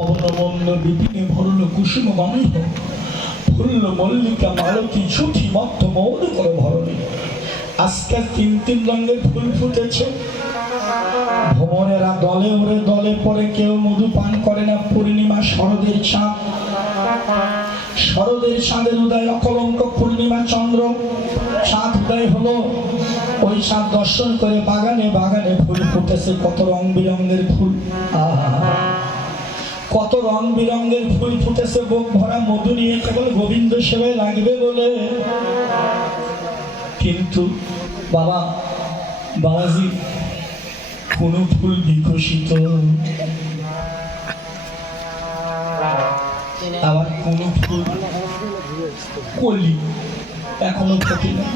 পবন মন্দ বিপিনে ভরল কুসুম গন্ধ, ফুল্ল মল্লিকা মালতী ছুটি মত্ত মৌন করে ভরণী। আজকে তিন তিন রঙের ফুল ফুটেছে। ভ্রমণেরা দলে ওরে দলে পরে, কেউ মধু পান করে না। পূর্ণিমা শরদের চাঁদ, শরদের চাঁদের উদয় অকলঙ্ক। পূর্ণিমা চন্দ্র চাঁদ উদয় হলো, ওই চাঁদ দর্শন করে বাগানে বাগানে ফুল ফুটেছে। কত রং বিরঙের ফুল, কত রং বিরঙের ফুল ফুটেছে। বুক ভরা মধু নিয়ে কেবল গোবিন্দ সেবায় লাগবে বলে। কিন্তু বাবা বাবাজি, কোন ফুল বিকশিত, আবার কোন ফুল কলি এখনো ফোটে না।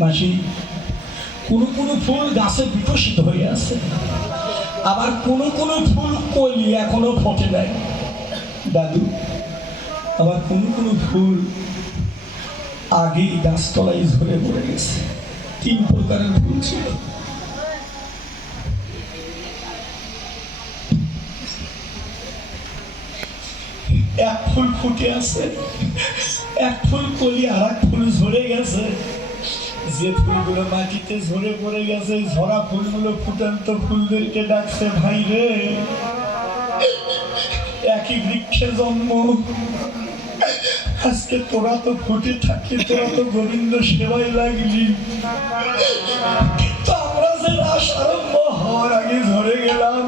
মাসি, কোন কোন ফুল গাছে বিকশিত হয়ে আছে, আবার কোন কোন ফুল কলি এখনো ফোটে নাই দাদু। আবার কোন কোন ফুল আগেই গাছতলায় ঝরে পড়ে গেছে। তিন প্রকারের ফুল ছিল। এক ফুল ফুটে আছে, এক ফুল কলি, আর এক ফুল ঝরে গেছে। যে ফুলগুলো মাটিতে ঝরে পড়ে গেছে, ঝরা ফুলগুলো ফুটান্ত ফুলদেরকে ডাকছে, ভাই রে একই বৃক্ষে জন্ম, আজকে তোরা তো ফুটে থাকলি, তোরা তো গোবিন্দ সেবায় লাগলি, কিন্তু আমরা যে রাস আরম্ভ হওয়ার আগে ঝরে গেলাম।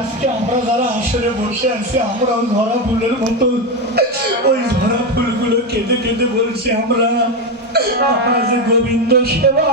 আজকে আমরা যারা আসরে বসে আছি, আমরাও ঝরা ফুলের মতো ওই ঝরা ফুলগুলো কেঁদে কেঁদে বলছি, আমরা যে গোবিন্দ সেবা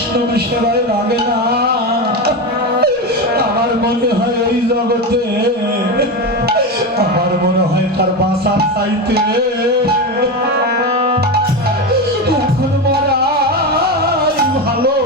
বৈষ্ণব সেবায় লাগে না। আমার মনে হয় এই জগতে, আমার মনে হয় তার বাসার চাইতে এখন মরাই ভালো।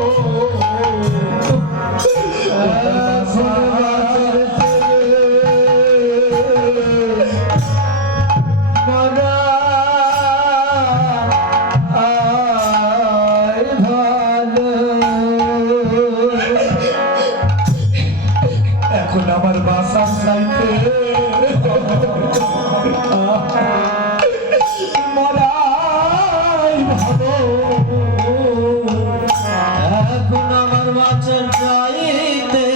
এখন আমার বাসার চাইতে মরাই ভালো। এখন আমার বাঁচার চাইতে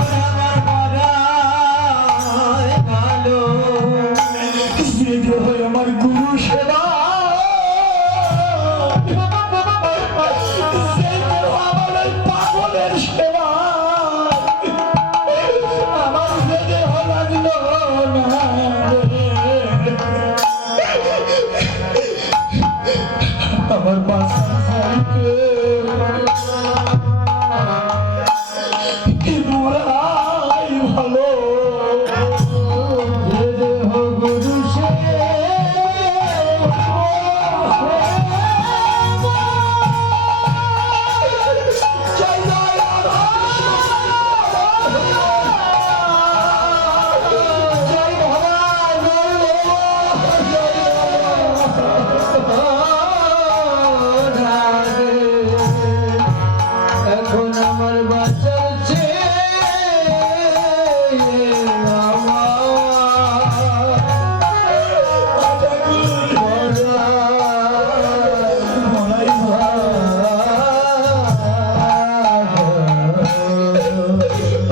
আমার মরাই ভালো। যেতে হয় আমার গুরু সেবা, যেতে হয় আমার ওই পাগলের সেবা। আমার যেতে লাগলো না রে। আমার বাসা চাইতে মরাই ভালো। গুরু এখন আমার বাঁচার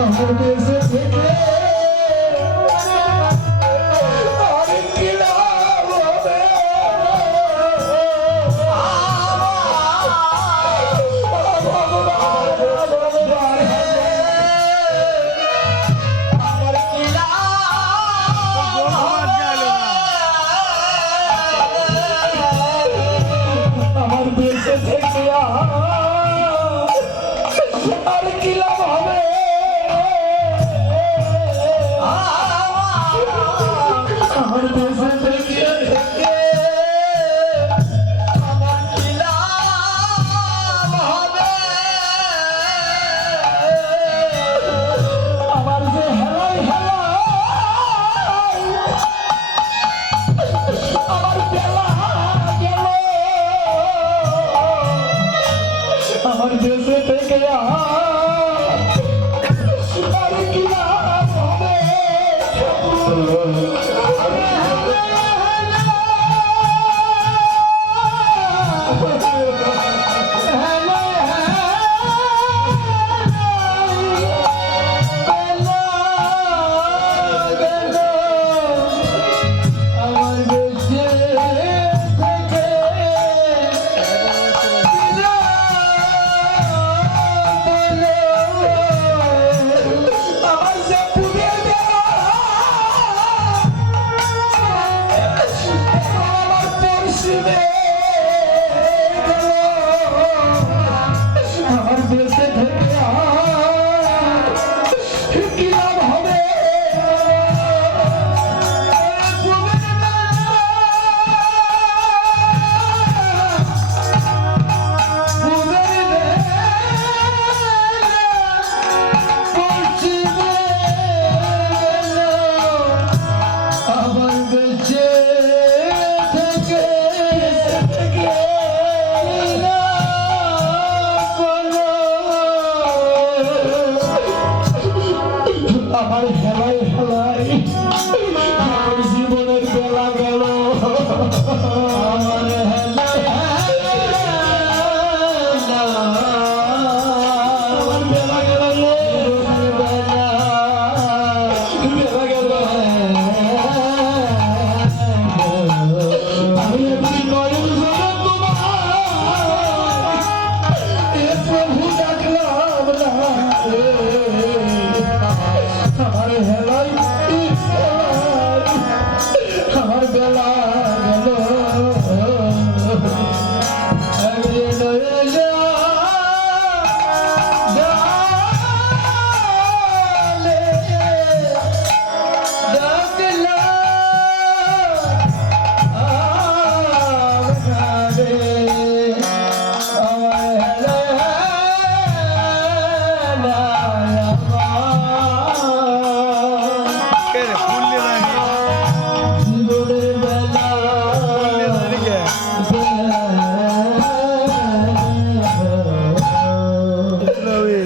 আমার দেশে থেকে অনেক কি লাভ হবে? ভগবান, ভগবান, আমার কি লাভ? আমার দেশে থেকে